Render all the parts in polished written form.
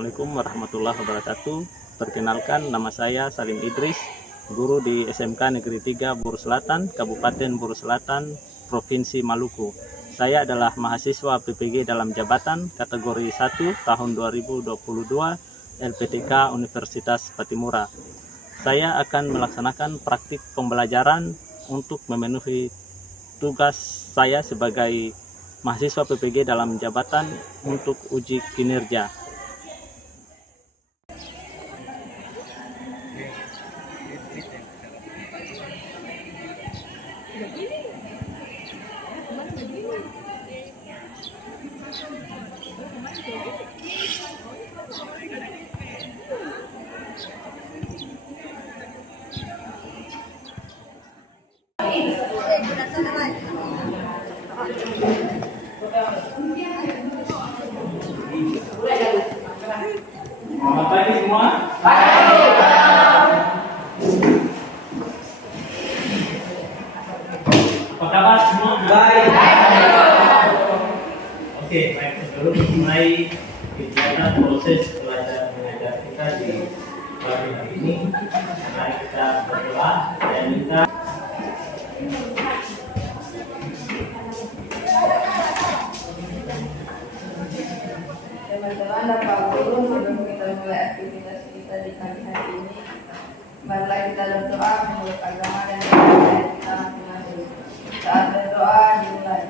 Assalamualaikum warahmatullahi wabarakatuh. Perkenalkan, nama saya Salim Idris, guru di SMK Negeri 3 Buru Selatan, Kabupaten Buru Selatan, Provinsi Maluku. Saya adalah mahasiswa PPG dalam jabatan kategori 1 tahun 2022 LPTK Universitas Patimura. Saya akan melaksanakan praktik pembelajaran untuk memenuhi tugas saya sebagai mahasiswa PPG dalam jabatan untuk uji kinerja. Selamat pagi semua. Apa kabar semua? Baik. Oke, baik. Sebelum mulai kegiatan proses belajar mengajar kita di pagi hari ini, mari kita berdoa dan minta. Teman-teman dan Pak Guru, sebelum kita mulai aktivitas kita di pagi hari ini, marilah kita berdoa menurut agama dan kepercayaan kita masing-masing. Saat berdoa dimulai.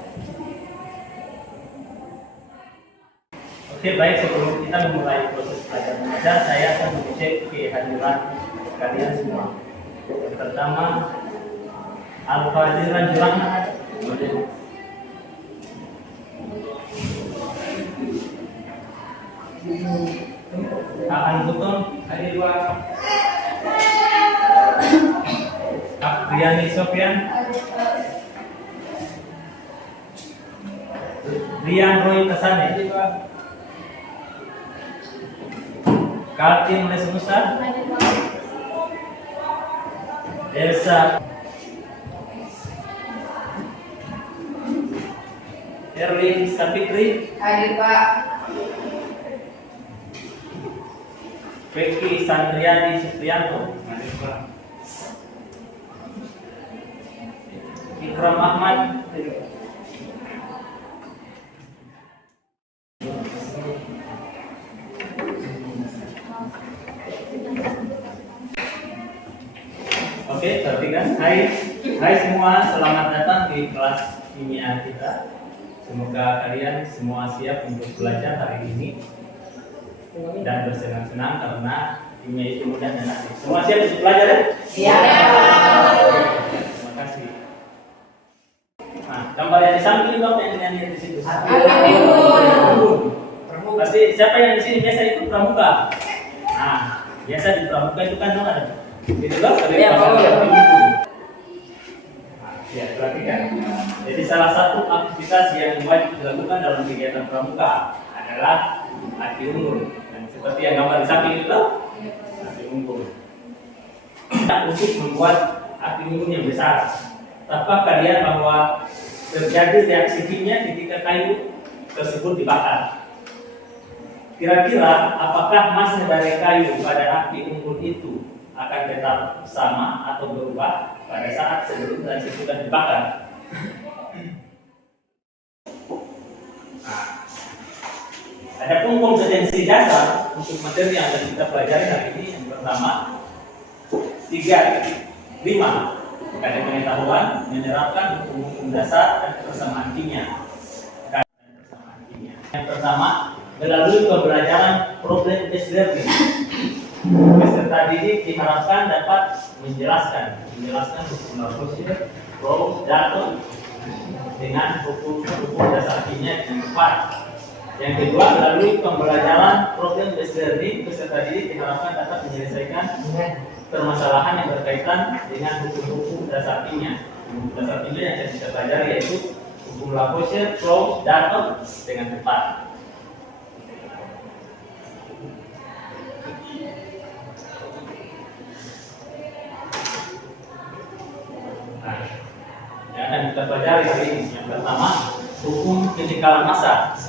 Oke, baik. Sebelum kita memulai proses belajar mengajar, saya akan mengecek kehadiran kalian semua. Yang pertama, Al-Fadhiran Jurang. Akan Butun, hari 2. Afriani Sofyan, Rian Roy Tasane, Kartin Les Musa, Elsa, Erlin Sapitri, Hadir Pak. Becky Sandriani Supriyanto, Ikram Ahmad, Oke, tapi kan, hai semua, selamat datang di kelas kimia kita. Semoga kalian semua siap untuk belajar hari ini dan bersenang-senang karena kimia itu mudah dan asik. Semua siap untuk belajar ya? Siap. Terima kasih. Nah, gambar yang di samping itu apa yang nyanyi di situ? Pasti siapa yang di sini biasa ikut pramuka? Nah, biasa di pramuka itu kan ada gitu loh, ya, perhatikan. Jadi salah satu aktivitas yang wajib dilakukan dalam kegiatan pramuka adalah api unggun. Dan seperti yang gambar di samping itu, api unggun. Untuk membuat api unggun yang besar, tahukah kalian bahwa terjadi reaksi kimia ketika kayu tersebut dibakar? Kira-kira apakah massa dari kayu pada api unggun itu akan tetap sama atau berubah pada saat sebelum dan sesudah dibakar? Nah, ada kompetensi dasar untuk materi yang akan kita pelajari hari ini. Yang pertama, 5 ada pengetahuan menerapkan hukum-hukum dasar dan kebersamaan kimia. Yang pertama, melalui pembelajaran problem based learning, peserta didik diharapkan dapat menjelaskan hukum Lavoisier, Gauss, Dalton dengan hukum dasar kimia di 4. Yang kedua, melalui pembelajaran problem based learning, peserta didik diharapkan dapat menyelesaikan permasalahan yang berkaitan dengan hukum-hukum dasar kimia. Hukum dasar kimia yang kita pelajari yaitu hukum Lavoisier, Gauss, Dalton dengan tepat. Yang akan kita pelajari hari ini, yang pertama, hukum kenikalan massa.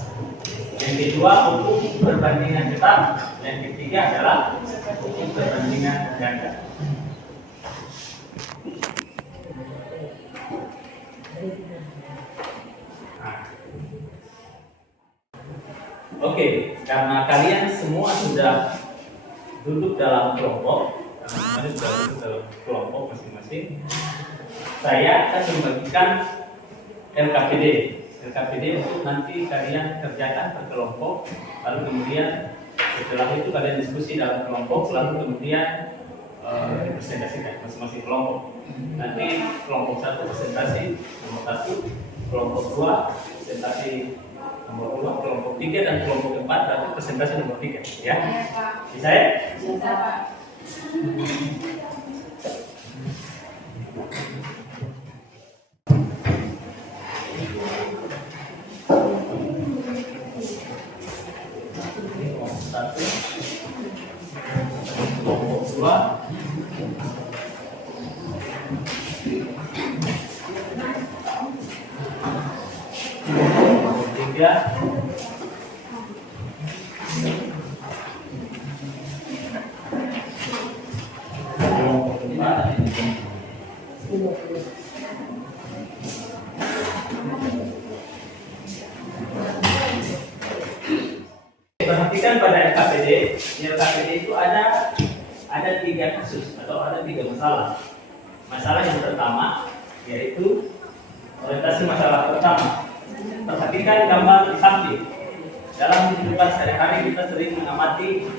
Yang kedua hukum perbandingan tetap. Yang ketiga adalah hukum perbandingan ganda. Oke, karena kalian semua sudah duduk dalam kelompok, karena semuanya sudah duduk dalam kelompok masing-masing, saya akan membagikan LKPD. LKPD untuk nanti kalian kerjakan per kelompok, lalu kemudian setelah itu kalian diskusi dalam kelompok, lalu kemudian dipresentasikan masing-masing kelompok. Nanti kelompok 1 presentasi nomor 1, kelompok 2 presentasi nomor 2, kelompok 3 dan kelompok 4 dan presentasi nomor 3 ya. Bisa ya? Bisa, Pak. Kelompok 1, kelompok 2, kelompok 3, kelompok 4. Perhatikan pada LKPD. Di LKPD itu ada 3 kasus atau ada 3 masalah. Masalah yang pertama yaitu orientasi masalah pertama. Perhatikan gambar di samping. Dalam kehidupan sehari-hari kita sering mengamati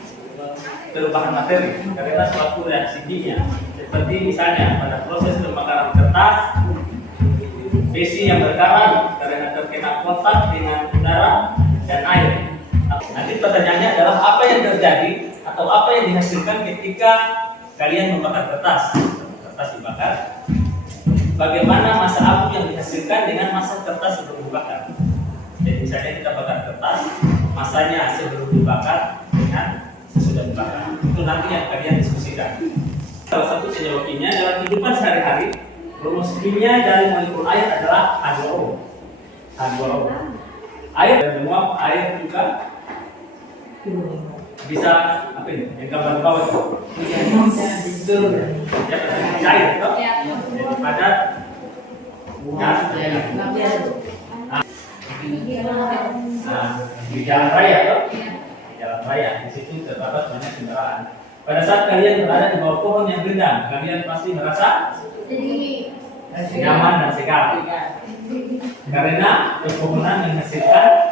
perubahan materi karena suatu reaksi kimia. Seperti misalnya pada proses pembakaran kertas, besi yang berkarat karena terkena kontak dengan udara dan air. Nanti pertanyaannya adalah apa yang terjadi atau apa yang dihasilkan ketika kalian membakar kertas. Kertas dibakar. Bagaimana masa abu yang dihasilkan dengan masa kertas sebelum dibakar. Jadi misalnya kita bakar kertas, masanya sebelum dibakar dengan sesudah dibakar. Itu nanti yang kalian diskusikan. Salah satu senyawa kimia dalam kehidupan sehari-hari, rumus kimia dari molekul air adalah H2O. H2O. Air dan menguap, air juga bisa apa ini? Yang gambar bawah itu. Ya, cair, toh? Jadi padat, gas, di jalan raya, toh? Di jalan raya, di situ terdapat banyak kendaraan. Pada saat kalian berada di bawah pohon yang rindang, kalian pasti merasa nyaman dan segar. Karena pepohonan menghasilkan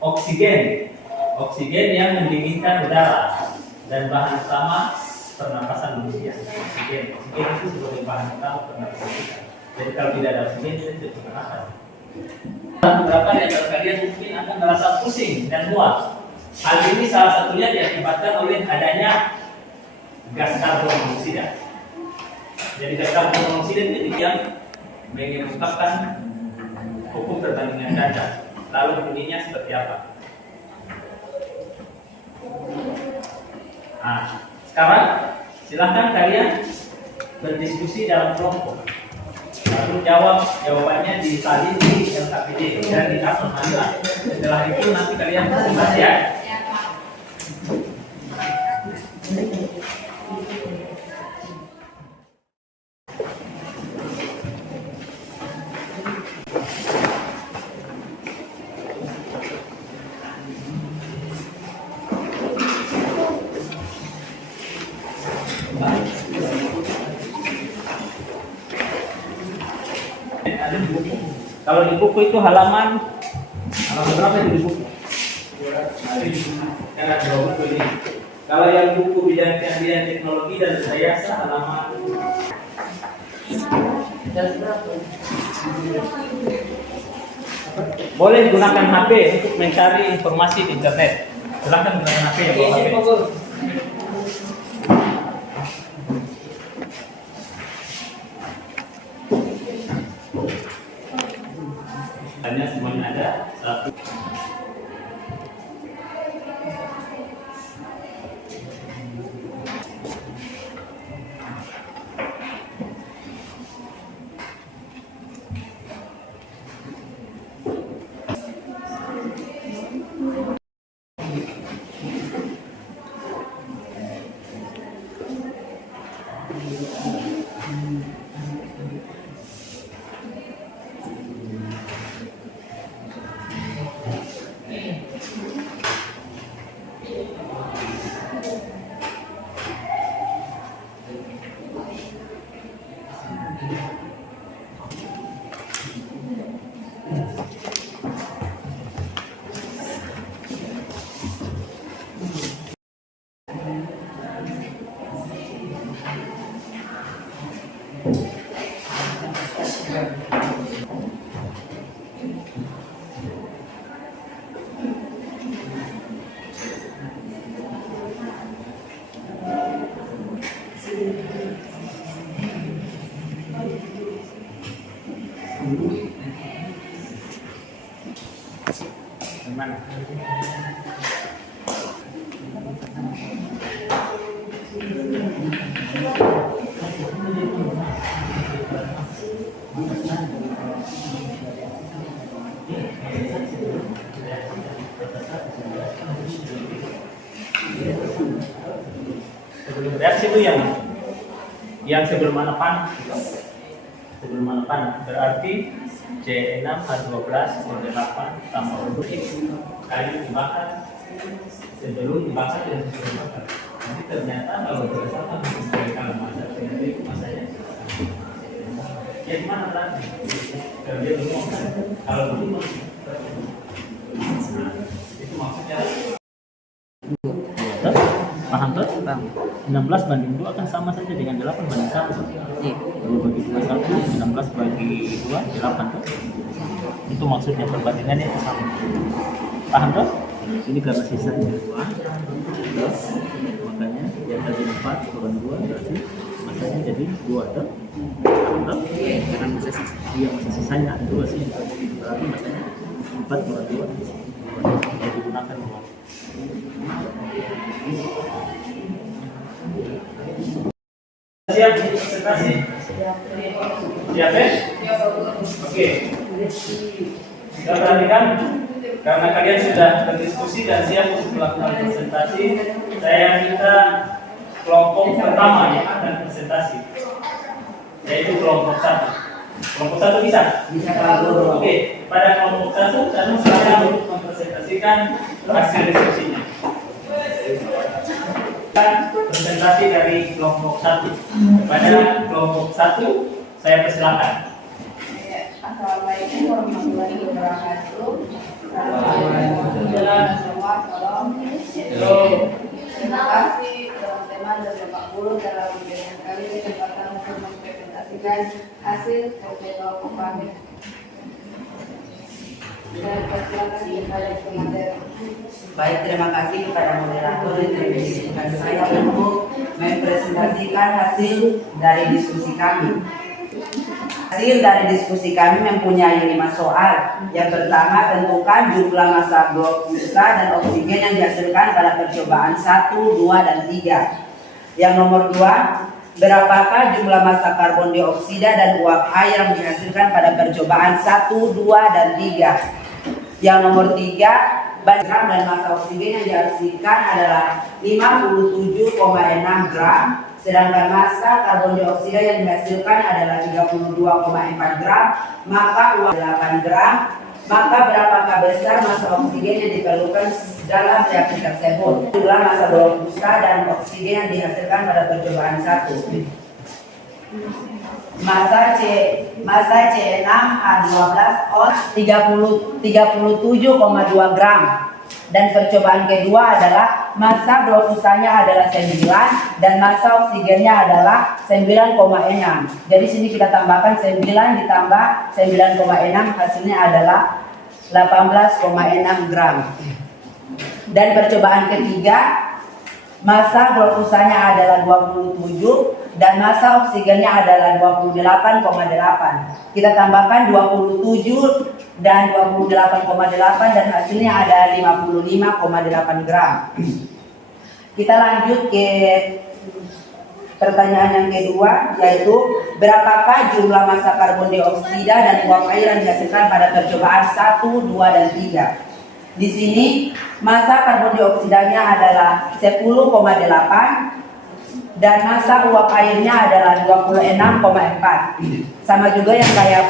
oksigen yang mendinginkan udara dan bahan utama pernapasan manusia. Oksigen itu sebagai bahan utama pernapasan kita. Jadi kalau tidak ada oksigen, kita tidak bernafas. Beberapa di antara kalian mungkin akan merasa pusing dan mual. Hal ini salah satunya diakibatkan oleh adanya gas karbon monoksida. Jadi gas karbon monoksida itu yang mengungkapkan hukum perbandingan ganda. Lalu bunyinya seperti apa? Nah, sekarang silakan kalian berdiskusi dalam kelompok. Lalu jawabannya disalin di LKPD dan di kartu mandat. Setelah itu nanti kalian presentasi ya. Ada di buku. Kalau di buku itu halaman berapa itu di buku? Karena ada buku ini. Kalau yang buku bidang keahlian teknologi dan rekayasa halaman boleh gunakan HP untuk mencari informasi di internet. Silakan gunakan HP ya, bawa HP. Hanya semuanya ada satu. Mana? Sebelum reaksi itu yang sebelum mana panas. Sebelum mana panas berarti C6H12 O8 tambah O2 kayu dibakar sebelum dibakar dan sebelum dibakar. Jadi ternyata kalau berdasarkan kalau masa ternyata itu masanya ya gimana berarti? Kalau dia belum kalau belum itu maksudnya paham tuh? Bang. 16 banding 2 kan sama saja dengan 8 banding 1. Iya. 2 bagi 2 1, 16 bagi 2 8 tuh. Itu maksudnya perbandingannya itu sama. Paham tuh? Ini karena sisanya 2. Makanya yang tadi 4 kurang 2 berarti masanya jadi 2 tuh. Paham tuh? Karena masa sisa. Iya, masa sisanya 2 sih. Berarti masanya 4 kurang 2. Jadi digunakan dengan siap presentasi? Siap ya? Oke. Kita perhatikan karena kalian sudah berdiskusi dan siap untuk melakukan presentasi. Saya minta kelompok pertama yang akan presentasi, yaitu kelompok 1. Kelompok 1 bisa? Bisa kalau Oke. Pada kelompok 1 saya silakan untuk mempresentasikan hasil diskusinya. Presentasi dari kelompok 1. Pada kelompok 1 saya persilakan. Assalamualaikum warahmatullahi wabarakatuh. Alhamdulillah semua tolong. Terima kasih teman-teman dan Bapak Guru telah memberikan kami kesempatan untuk mempresentasikan hasil kerja kelompok kami. Saya persilakan kepada pengajar. Baik, terima kasih kepada moderator yang telah mengizinkan saya untuk mempresentasikan hasil dari diskusi kami. Hasil dari diskusi kami mempunyai 5 soal. Yang pertama, tentukan jumlah massa glukosa dan oksigen yang dihasilkan pada percobaan 1, 2, dan 3. Yang nomor 2, berapakah jumlah massa karbon dioksida dan uap air yang dihasilkan pada percobaan 1, 2, dan 3. Yang nomor 3, gram dan massa oksigen yang dihasilkan adalah 57,6 gram, sedangkan massa karbon dioksida yang dihasilkan adalah 32,4 gram, maka uap 8 gram. Maka berapakah besar massa oksigen yang diperlukan dalam reaksi tersebut? Jumlah massa glukosa dan oksigen yang dihasilkan pada percobaan 1. Massa C6H12 O 37,2 gram. Dan percobaan kedua adalah massa glukosanya adalah 9 dan massa oksigennya adalah 9,6. Jadi sini kita tambahkan 9 ditambah 9,6 hasilnya adalah 18,6 gram. Dan percobaan ketiga, massa glukosanya adalah 27 dan massa oksigennya adalah 28,8. Kita tambahkan 27 dan 28,8 dan hasilnya ada 55,8 gram. Kita lanjut ke pertanyaan yang kedua, yaitu berapakah jumlah massa karbon dioksida dan uap air yang dihasilkan pada percobaan 1, 2, dan 3. Di sini massa karbon dioksidanya adalah 10,8 dan massa uap airnya adalah 26,4. Sama juga yang kayak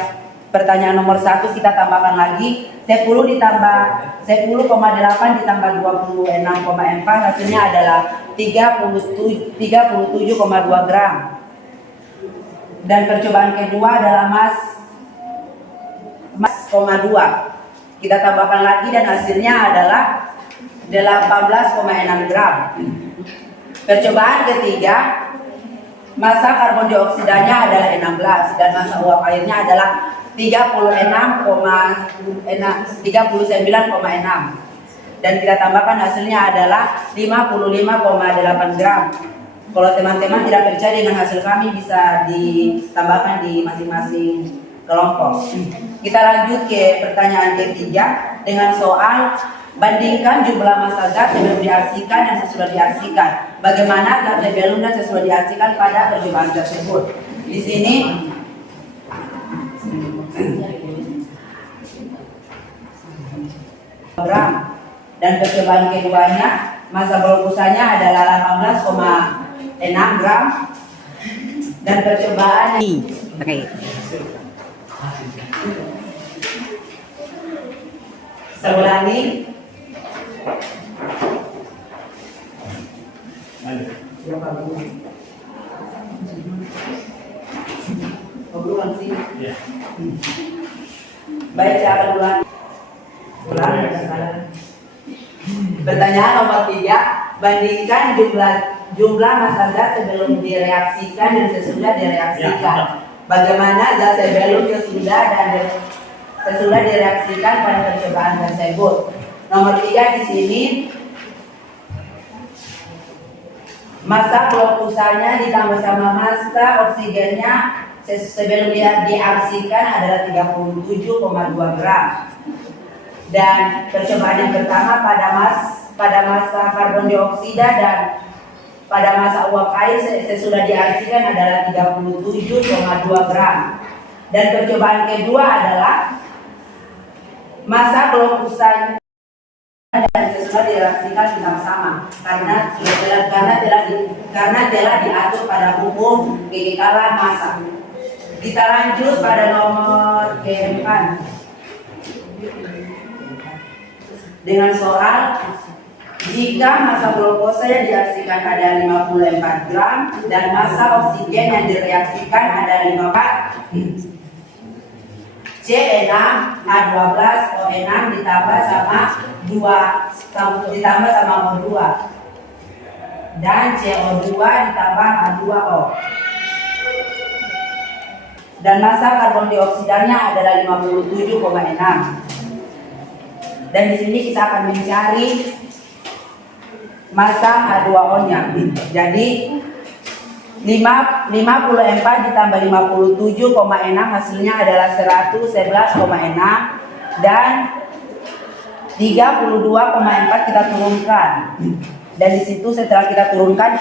pertanyaan nomor 1, kita tambahkan lagi 10 ditambah 10,8 ditambah 26,4 hasilnya adalah 37,2 gram. Dan percobaan kedua adalah mas 2. Kita tambahkan lagi dan hasilnya adalah 18,6 gram. Percobaan ketiga, massa karbon dioksidanya adalah 16 dan massa uap airnya adalah 39,6 dan kita tambahkan hasilnya adalah 55,8 gram. Kalau teman-teman tidak percaya dengan hasil kami bisa ditambahkan di masing-masing kelompok. Kita lanjut ke pertanyaan ketiga dengan soal Bandingkan jumlah massa zat sebelum diaksikan dan sesudah diaksikan. Bagaimana zat sebelum dan sesudah diaksikan pada percobaan tersebut. Di sini gram dan percobaan keduanya massa glukosanya adalah 18,6 gram dan percobaan saya ulangi obrolan sih. Ya. Baik, saya akan ulangi. Pertanyaan nomor 3, bandingkan jumlah massa zat sebelum direaksikan dan sesudah direaksikan. Bagaimana zat sebelum sesudah direaksikan pada percobaan tersebut. Nomor 3 di sini massa glukosanya ditambah sama massa oksigennya sebelum direaksikan adalah 37,2 gram. Dan percobaan yang pertama pada massa karbon dioksida dan pada massa uap air sesudah direaksikan adalah 37,2 gram. Dan percobaan kedua adalah massa glukosanya dan sesudah direaksikan sama-sama karena telah diatur pada hukum kekekalan massa. Kita lanjut pada nomor keempat dengan soal jika massa glukosa yang direaksikan ada 54 gram dan massa oksigen yang direaksikan ada 54 C6H12O6 ditambah sama O2 dan CO2 ditambah H2O dan massa karbon dioksidanya adalah 57,6. Dan di sini kita akan mencari massa H2O-nya. Jadi 54 ditambah 57,6 hasilnya adalah 111,6 dan 32,4 kita turunkan. Dan di situ setelah kita turunkan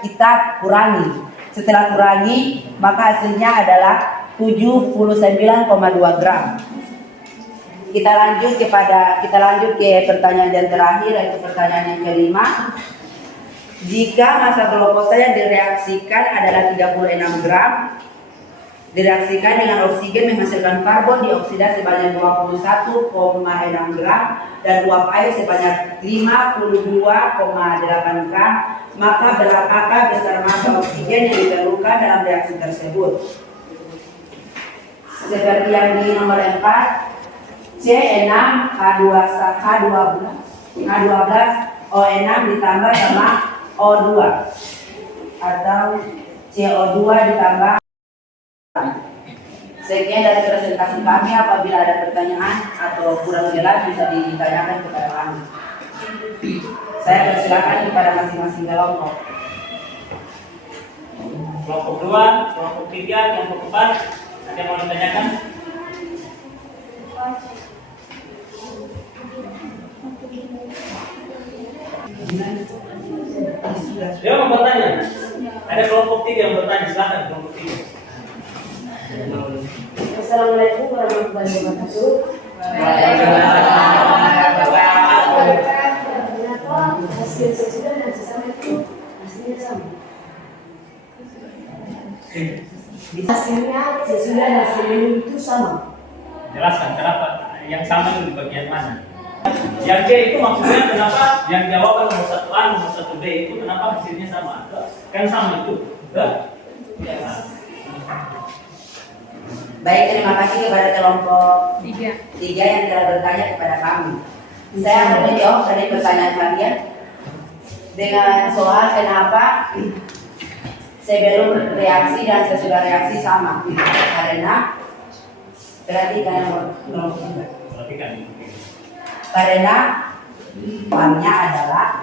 kita kurangi. Setelah kurangi maka hasilnya adalah 79,2 gram. Kita lanjut ke pertanyaan yang terakhir, yaitu pertanyaan yang kelima. Jika massa glukosa yang direaksikan adalah 36 gram, direaksikan dengan oksigen menghasilkan karbon dioksida sebanyak 21,6 gram dan uap air sebanyak 52,8 gram, maka berapakah besar massa oksigen yang diperlukan dalam reaksi tersebut? Seperti yang di nomor 4, C6H12O6 ditambah sama O2 atau CO2 ditambah. Sekian dari presentasi kami. Apabila ada pertanyaan atau kurang jelas bisa ditanyakan kepada kami. Saya persilakan kepada masing-masing kelompok. Kelompok 2, kelompok 3, kelompok 4. Ada yang mau ditanyakan? Dia mau bertanya. Ada kelompok 3 yang bertanya, silakan kelompok 3. Assalamualaikum warahmatullahi wabarakatuh. Kenapa hasil sesudah dan sesama itu hasilnya sama? Hasilnya sesudah dan sebelum itu sama. Jelaskan kenapa yang sama itu di bagian mana? Yang B itu maksudnya kenapa yang jawaban nomor 1A, nomor 1B itu kenapa hasilnya sama? Kan sama itu. Ya. Baik, terima kasih kepada kelompok 3 yang telah bertanya kepada kami. Saya akan menjawab dari pertanyaan kalian dengan soal kenapa sebelum reaksi dan sesudah reaksi sama. Karena perhatikan kelompok 3. Karena soalnya adalah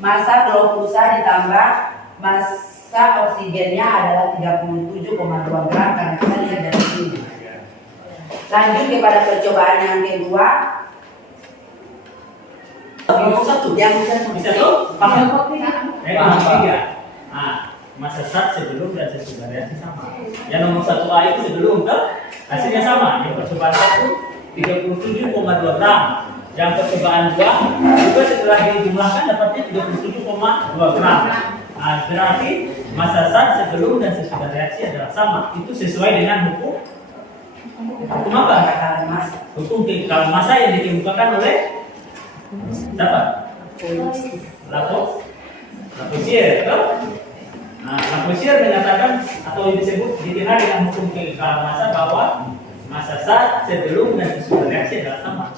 massa glukosa ditambah massa oksigennya adalah 37,2 gram karena kita lihat dari sini. Lanjut kepada percobaan yang kedua. Kelompok 1. Bisa tuh? Paham? Kelompok 3. Nah, masa start sebelum dan sesudah reaksi sama. Yang nomor 1A itu sebelum ke hasilnya sama. Yang percobaan 1 37,2 gram. Yang percobaan 2 juga setelah dijumlahkan dapatnya 37,2 gram. Nah, berarti masa start sebelum dan sesudah reaksi adalah sama. Itu sesuai dengan hukum apa? Hukum kekekalan massa yang dikemukakan oleh siapa? Lavoisier. Nah, Lavoisier menyatakan atau disebut dikenal dengan hukum kekekalan massa bahwa massa start sebelum dan sesudah reaksi adalah sama.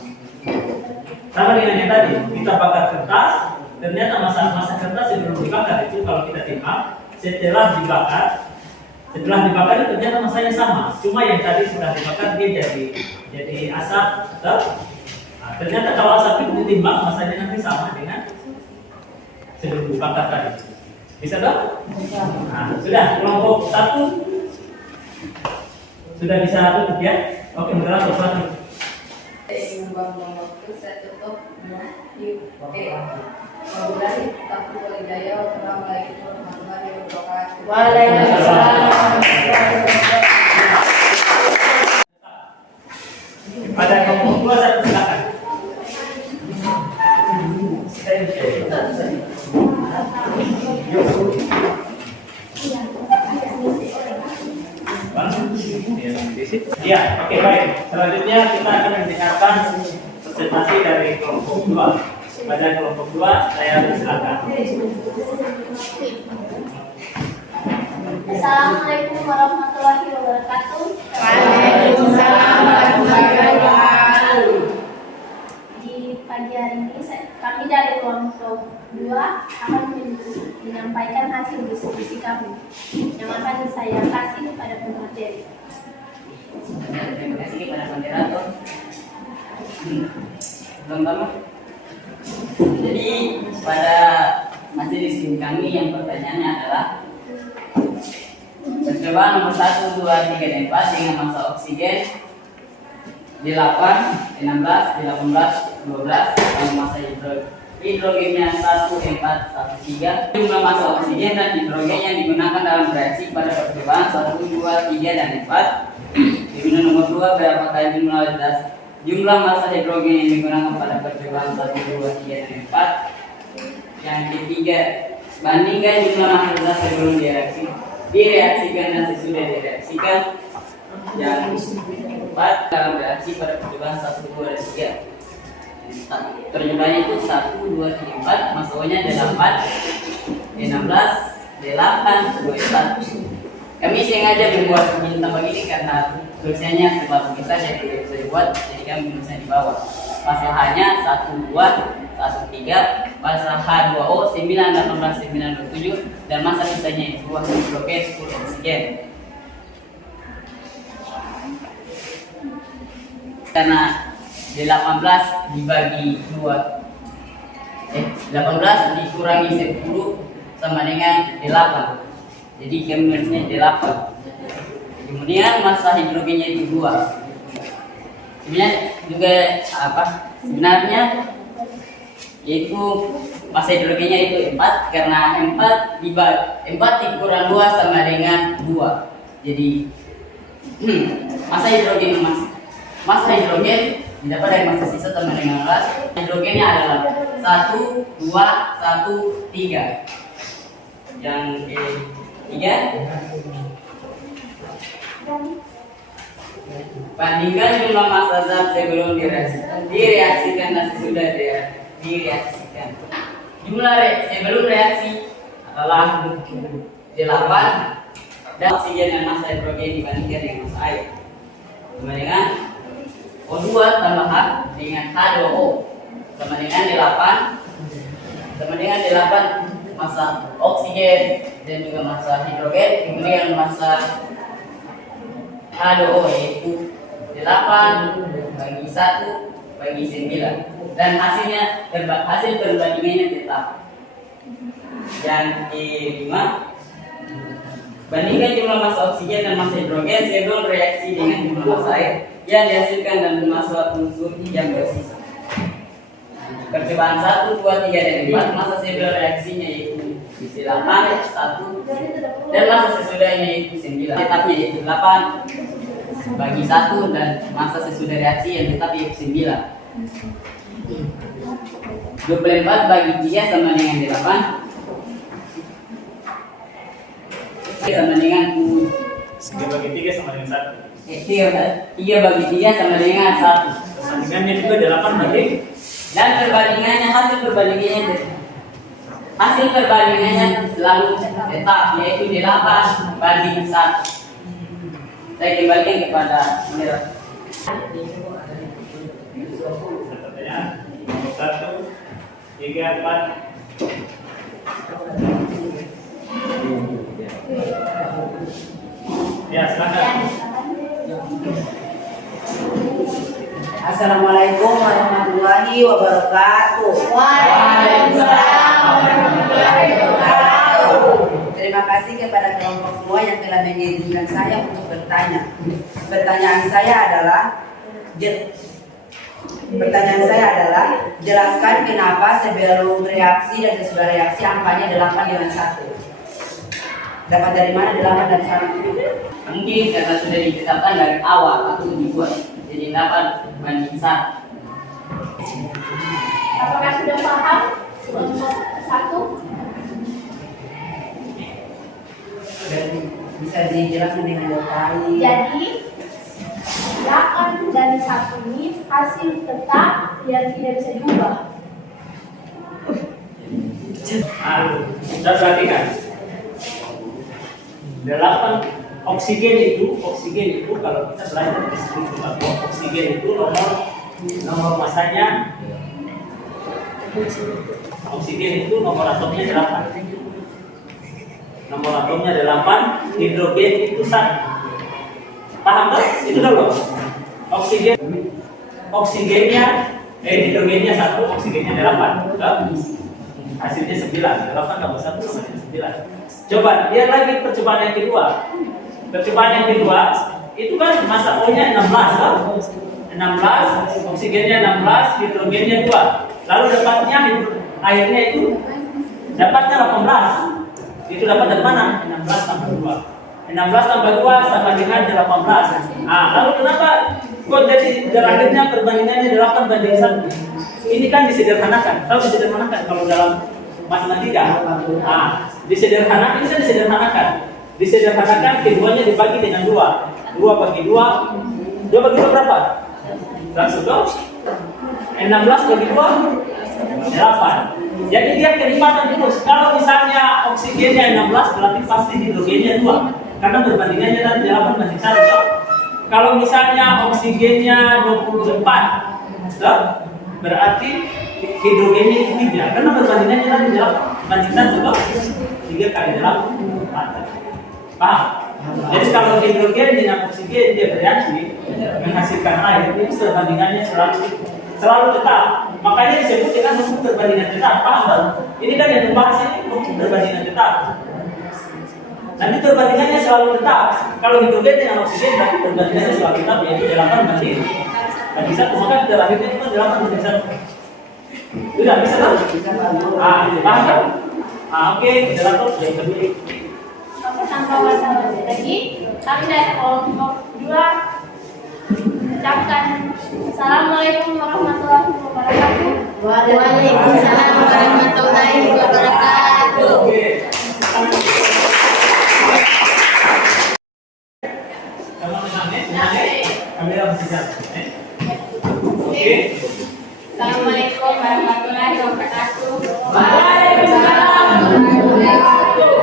Sama dengan yang tadi, kita bakar kertas, ternyata masa kertas sebelum dibakar itu kalau kita timbang, setelah dibakar itu ternyata masanya sama. Cuma yang tadi sudah dibakar dia jadi asap. Nah, ternyata kalau asap itu ditimbang masanya nanti sama dengan sebelum dibakar tadi. Bisa dong? Nah, sudah kelompok 1 sudah bisa tutup ya. Oke, moderator satu. Membangun waktu saya tutup Wabillahi taufiq wal hidayah. Wassalamualaikum warahmatullahi wabarakatuh. Waalaikumsalam. Pada kelompok 2 saya silakan. Ya, oke baik. Selanjutnya kita akan mendengarkan presentasi dari kelompok 2. Pada kelompok 2 saya silakan. Assalamualaikum warahmatullahi wabarakatuh. Waalaikumsalam warahmatullahi wabarakatuh. Di pagi hari ini kami dari kelompok 2 akan menyampaikan hasil diskusi kami yang akan saya kasih kepada pemateri. Terima kasih kepada moderator. Pertama, jadi pada masih diskusi kami yang pertanyaannya adalah percobaan nomor 1, 2, 3, dan 4 dengan massa oksigen di 8, 16, di 18, 12 dan massa hidrogennya 1, 4, 1, 3. Jumlah massa oksigen dan hidrogen yang digunakan dalam reaksi pada percobaan 1, 2, 3, dan 4. Di nomor 2 berapakah jumlah massa hidrogen yang digunakan pada percobaan 1, 2, 3, dan 4. Yang ketiga, bandingkan jumlah massa zat sebelum direaksikan dan sesudah direaksikan. Yang keempat, dalam reaksi pada percobaan 1, 2, dan 3. Percobaannya itu 1, 2, 3, 4. Masanya 8, 16, 8, 21. Kami sengaja membuat bintang begini karena tulisannya sebab kita jadi bisa dibuat, jadi kami menulisnya di bawah. Pasal H-nya 1, 2, 1, 3, pasal H 2O 9, 18, 9, 27, dan masa sisanya 2 hidrogen 10 oksigen. Karena 18 dibagi 2, 18 dikurangi 10 sama dengan 8. Jadi kami menulisnya 8. Kemudian massa hidrogennya itu 2. Sebenarnya juga sebenarnya yaitu massa hidrogennya itu 4 karena 4 dikurang 2 sama dengan 2. Jadi massa hidrogen didapat dari massa sisa sama dengan ras. Hidrogennya adalah 1, 2, 1, 3. Yang ketiga, bandingkan jumlah massa zat sebelum direaksikan dan sesudah direaksikan. Jumlah sebelum reaksi adalah 8 dan oksigen dan massa hidrogen dibandingkan dengan massa air. Sama dengan O2 tambah H dengan H2O sama dengan 8 massa oksigen dan juga massa hidrogen. Kemudian massa H2O yaitu 8 bagi 1 bagi 9, dan hasil perbandingannya tetap. Yang kelima, bandingkan jumlah massa oksigen dan massa hidrogen sebelum reaksi dengan jumlah massa air yang dihasilkan dan massa unsur yang bersisa. percobaan 1, 2, 3, dan 4 masa sesudah reaksinya yaitu isi 8, 1 dan masa sesudahnya yaitu 9. Tetapnya yaitu 8 bagi 1 dan masa sesudah reaksi yang tetap yaitu 9. 24 bagi 3 sama dengan 8 sama dengan 3 bagi 3 sama dengan 1. 3 bagi 3 sama dengan 1. Perbandingannya juga 8 bagi. Dan perbandingannya hasil perbandingannya selalu tetap yaitu 8 banding 1. Saya kembalikan kepada Mira. Pertanyaan nomor 1, 3, 4. Ya, silakan. Assalamualaikum warahmatullahi wabarakatuh. Waalaikumsalam warahmatullahi wabarakatuh. Terima kasih kepada kelompok semua yang telah mengizinkan saya untuk bertanya. Pertanyaan saya adalah jelaskan kenapa sebelum reaksi dan sesudah reaksi angkanya 8 dengan 1. Dapat dari mana 8 dan 1? Mungkin karena sudah ditetapkan dari awal atau dibuat jadi 8 banding 1. Apakah sudah paham kelompok 1? Bisa dijelaskan dengan detail. Jadi 8 dari 1 ini hasil tetap yang tidak bisa diubah. Sudah perhatikan. 8 oksigen itu kalau kita belajar di sini bahwa oksigen itu nomor masanya, oksigen itu nomor atomnya 8. Nomor atomnya 8, hidrogen itu 1. Paham kan? Itu dulu. Hidrogennya 1, oksigennya 8. Hasilnya 9. 8 tambah 1 sama dengan 9. Coba lihat lagi percobaan yang kedua. Percobaan yang kedua itu kan masa O-nya 16, kan? 16, oksigennya 16, hidrogennya 2. Lalu dapatnya airnya itu dapatnya 18. Itu dapat dari mana? 16 tambah 2. 16 tambah 2 sama dengan 18. Lalu kenapa kok jadi akhirnya perbandingannya 8 banding 1? Ini kan disederhanakan. Kalau disederhanakan kalau dalam matematika, disederhanakan, ini kan disederhanakan. Disederhanakan keduanya dibagi dengan 2. 2 bagi 2. 2 bagi 2 berapa? 1 tuh. 16 bagi 2 8. Jadi dia kelipatan terus. Kalau misalnya oksigennya 16 berarti pasti hidrogennya 2. Karena perbandingannya tadi 8 banding 1. Kalau misalnya oksigennya 24, berarti hidrogennya itu 3. Karena perbandingannya tadi 8 banding 1. 3 kali 8 4. Paham? Jadi kalau hidrogen dengan oksigen dia bereaksi menghasilkan air, itu perbandingannya selalu tetap. Makanya disebut dengan hukum perbandingan tetap. Paham kan? Ini kan yang dibahas ini hukum perbandingan tetap. Nanti perbandingannya selalu tetap. Kalau hidrogen dengan oksigen berarti perbandingannya selalu tetap, yaitu 8 banding 1. Maka terakhirnya cuma 8 banding 1. Sudah bisa kan? Paham kan? Oke, jelator yang kedua. Oke, tanpa basa-basi lagi, kami dari kelompok 2 ucapkan Assalamualaikum warahmatullahi wabarakatuh. Waalaikumsalam warahmatullahi wabarakatuh. Oke. Kamu kamera masih jalan. Oke. Assalamualaikum warahmatullahi wabarakatuh. Waalaikumsalam warahmatullahi wabarakatuh.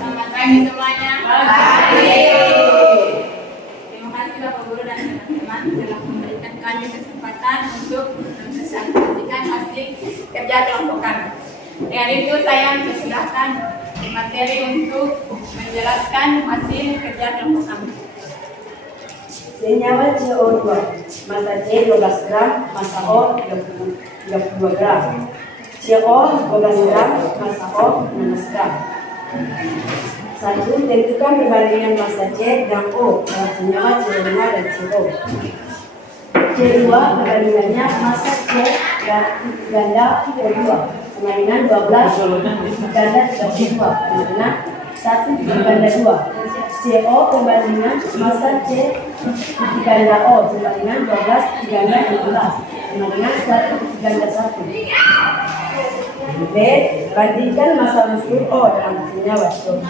Selamat pagi semuanya. Pagi. Terima kasih Bapak Guru dan teman-teman telah memberikan kami kesempatan untuk mensosialisasikan hasil kerja kelompok kami. Dengan itu saya mempersilahkan materi untuk menjelaskan hasil kerja kelompok kami. Senyawa CO2, massa C 12 gram, massa O 32 gram. CO 12 gram, massa O 16 gram. 1. Tentukan perbandingan massa C dan O dalam senyawa CO5 dan CO. C2 perbandingannya massa C ganda 32 sama dengan 12 ganda 32 sama dengan 1 ganda 2. CO perbandingan massa C ganda O sama dengan 12 ganda 16 sama dengan 1 ganda 1. B. Bandingkan massa unsur O dalam senyawa CO2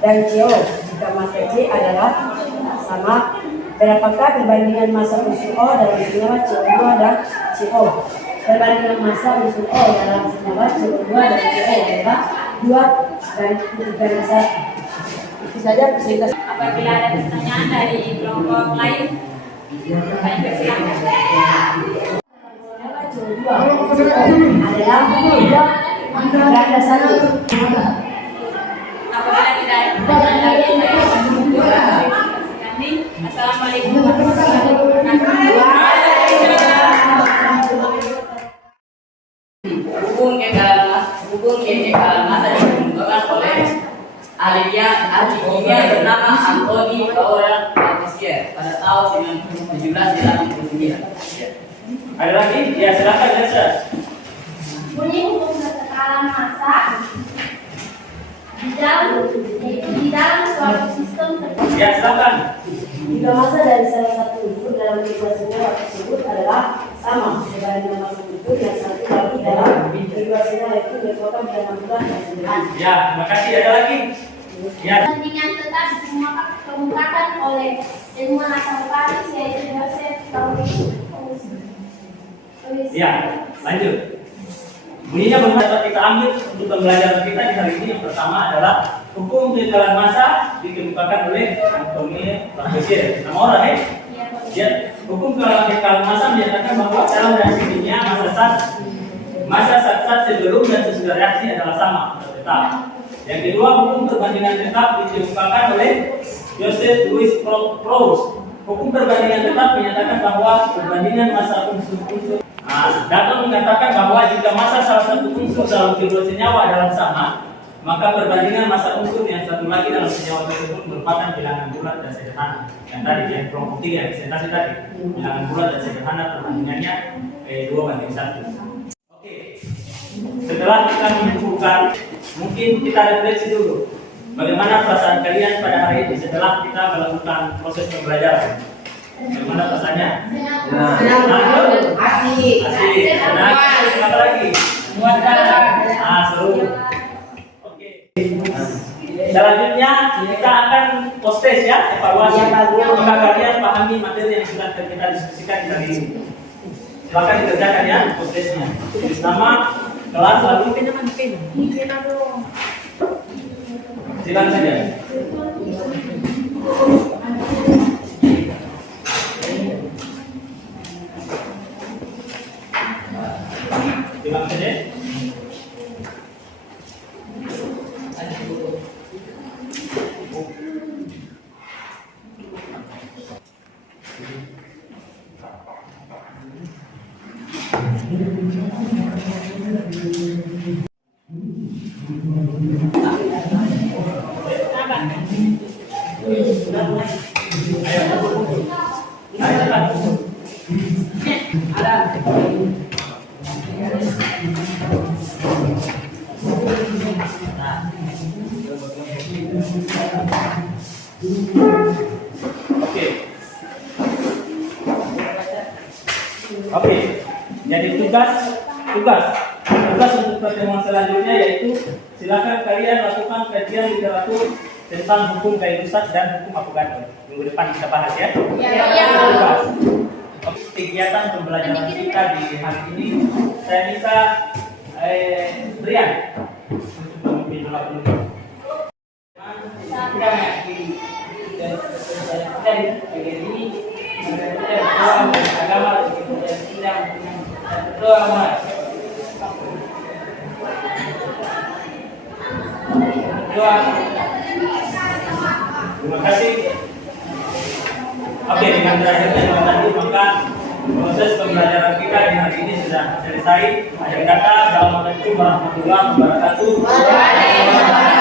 dan CO jika massa C adalah sama. Berapakah perbandingan massa unsur O dalam senyawa CO2 dan CO? Perbandingan massa unsur O dalam senyawa CO2 dan CO adalah 2 dan 1. Itu saja fasilitas. Apabila ada pertanyaan dari kelompok lain, Bapak silakan. CO2 adalah 2 ganda 1. Apabila tidak ada pertanyaan lagi, saya akan menutup kami. Assalamualaikum warahmatullahi wabarakatuh. Hubung kekekalan massa ditentukan oleh ahli kimia bernama Anthony Paula Lavoisier pada tahun 1789. Ada lagi? Ya, silakan Elsa. Bunyi hukum kekekalan massa di dalam suatu sistem tertentu. Ya, silakan. Jika massa dari salah satu unsur dalam sebuah senyawa tersebut adalah sama dengan massa unsur yang satu lagi dalam sebuah senyawa itu merupakan dalam bulan dan sederhana. Ya, terima kasih. Ada lagi? Ya. Perbandingan tetap dikemukakan oleh ilmuwan asal Paris yaitu Joseph Lavoisier. Ya, lanjut. Bunyinya belum dapat kita ambil untuk pembelajaran kita di hari ini. Yang pertama adalah hukum kekekalan massa dikemukakan oleh Anthony Lavoisier. Nama orang ya? Ya, hukum kekekalan massa menyatakan bahwa dalam reaksi kimia massa zat sebelum dan sesudah reaksi adalah sama atau tetap. Yang kedua, hukum perbandingan tetap dikemukakan oleh Joseph Louis Proust. Hukum perbandingan tetap menyatakan bahwa perbandingan massa unsur-unsur. Dapat mengatakan bahwa jika massa salah satu unsur dalam kedua senyawa adalah sama, maka perbandingan massa unsur yang satu lagi dalam senyawa tersebut merupakan bilangan bulat dan sederhana. Yang tadi yang kelompok 3 yang presentasi tadi, bilangan bulat dan sederhana perbandingannya 2:1. Oke. Setelah kita menyimpulkan, mungkin kita refleksi dulu. Bagaimana perasaan kalian pada hari ini setelah kita melakukan proses pembelajaran? Bagaimana perasaannya? Asik. Senang. Apa lagi? Seru. Oke. Selanjutnya kita akan post test ya, evaluasi. Apakah kalian pahami materi yang sudah kita diskusikan di hari ini? Silakan dikerjakan ya post testnya. Tulis nama, kelas, lalu silakan saja. Silakan saja. Oke. Jadi tugas untuk pertemuan selanjutnya yaitu silakan kalian lakukan kajian literatur tentang hukum Gay-Lussac dan hukum Avogadro. Minggu depan kita bahas ya. Tugas. Kegiatan pembelajaran kita di hari ini saya minta Brian untuk memimpin dulu. Terima kasih. Oke, dengan terakhirnya nanti maka proses pembelajaran kita di hari ini sudah selesai. Akhir kata, assalamualaikum warahmatullahi wabarakatuh.